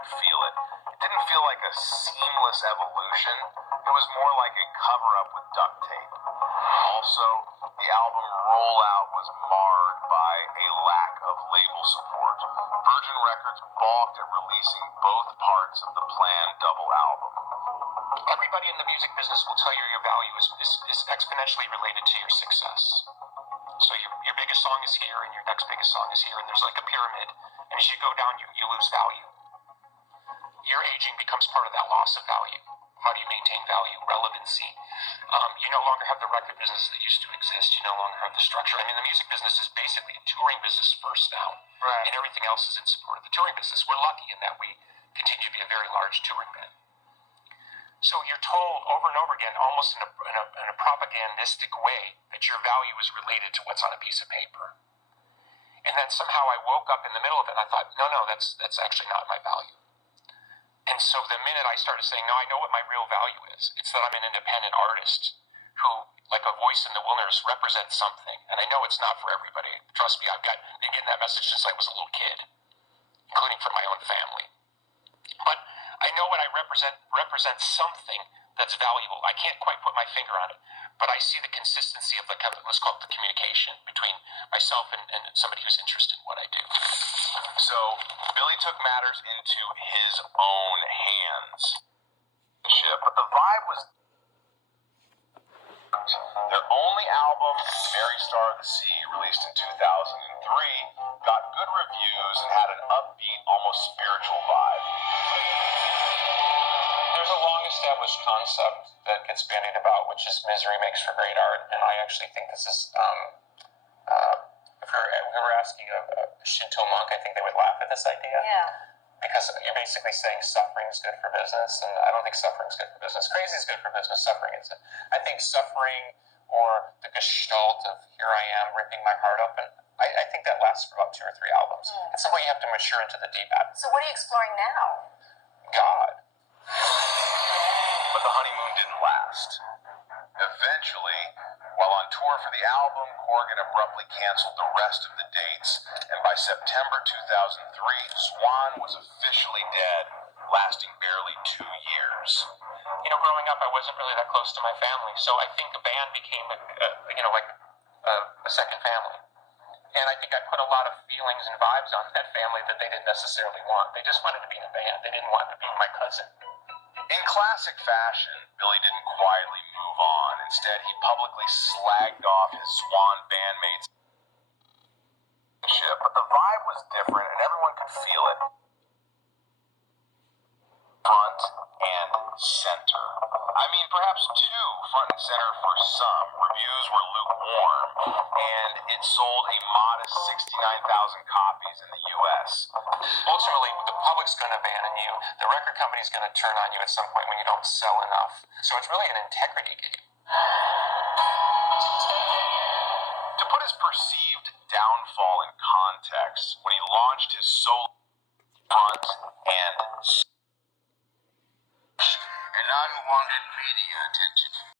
could feel it. It didn't feel like a seamless evolution. It was more like a cover-up with duct tape. Also, the album rollout was marred by a lack of label support. Virgin Records balked at releasing both parts of the planned double album. Everybody in the music business will tell you your value is exponentially related to your success. So your biggest song is here and your next biggest song is here, and there's like a pyramid. And as you go down, you lose value. Your aging becomes part of that loss of value. How do you maintain value, relevancy? You no longer have the record business that used to exist. You no longer have the structure. I mean, the music business is basically a touring business first now, Right. and everything else is in support of the touring business. We're lucky in that we continue to be a very large touring band. So you're told over and over again, almost in a propagandistic way, that your value is related to what's on a piece of paper. And then somehow I woke up in the middle of it and I thought, no, that's actually not my value. And so the minute I started saying, no, I know what my real value is. It's that I'm an independent artist who, like a voice in the wilderness, represents something. And I know it's not for everybody. Trust me, I've been getting that message since I was a little kid, including from my own family. But I know what I represents something that's valuable. I can't quite put my finger on it, but I see the consistency of let's call it the communication between myself and somebody who's interested in what I do. So Billy took matters into his own hands. But the vibe was their only album, Mary Star of the Sea, released in 2003, got good reviews and had an upbeat, almost spiritual vibe. There's a long-established concept that gets bandied about, which is misery makes for great art, and I actually think this is, if we were asking a Shinto monk, I think they would laugh at this idea. Yeah. Because you're basically saying suffering is good for business, and I don't think suffering is good for business. Crazy is good for business, suffering isn't. I think suffering, or the gestalt of here I am ripping my heart open, I think that lasts for about 2 or 3 albums. At some point you have to mature into the deep end. So what are you exploring now? God. But the honeymoon didn't last. Eventually, while on tour for the album, Corgan abruptly canceled the rest of the dates, and by September 2003, Swan was officially dead, lasting barely 2 years. You know, growing up, I wasn't really that close to my family, so I think the band became a second family. And I think I put a lot of feelings and vibes on that family that they didn't necessarily want. They just wanted to be in a band. They didn't want to be my cousin. In classic fashion, Billy didn't quietly move on. Instead, he publicly slagged off his Swan bandmates. But the vibe was different, and everyone could feel it. Front and center. I mean, perhaps too front and center for some. Reviews were lukewarm, and it sold a modest 69,000 copies in the U.S. Ultimately, the public's going to abandon you. The record company's going to turn on you at some point when you don't sell enough. So it's really an integrity game. To put his perceived downfall in context, when he launched his solo front and an unwanted media attention.